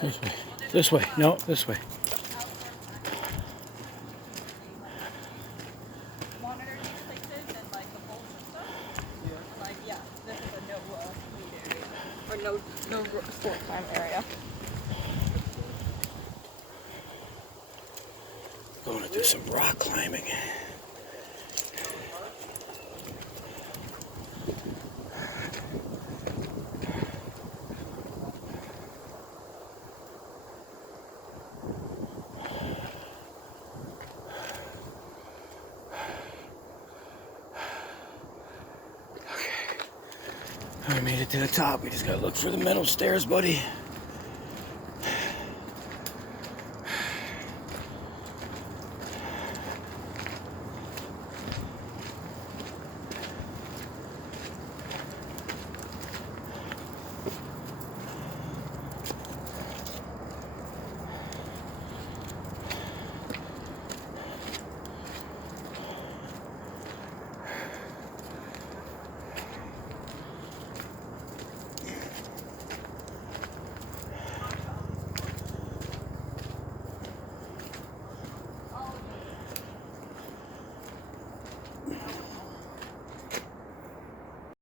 This way. This way. No, this way. Monitor these places and like the bolts and stuff. Yeah. And like this is a no meet area or no sport time area. Going to do some rock climbing. I made it to the top. We just gotta look for the metal stairs, buddy.